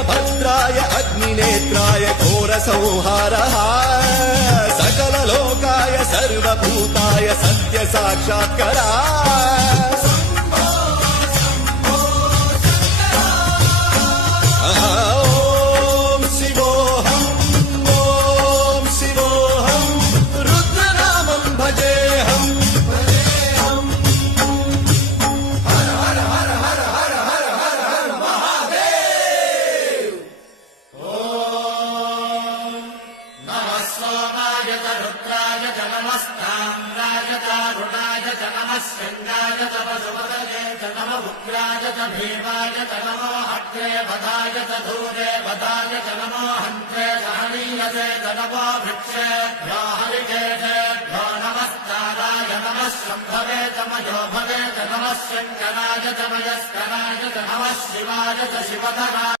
वीरभद्राय अग्निनेत्राय घोरसंहारः सकललोकाय सर्वभूताय सत्यसाक्षात्करा शङ्गाय च पशुपतये च नम उग्राय च भीमाय च नमो हत्रे वदाय च धूरे वदाय च नमो हन्त्रे सहनीयसे च नमो वृक्षेभ्यो हरिकेशेभ्यो नमस्काराय नमः शम्भवे च मयोभवे च नमः शङ्कराय च मयस्कराय च नमः शिवाय च शिवधराय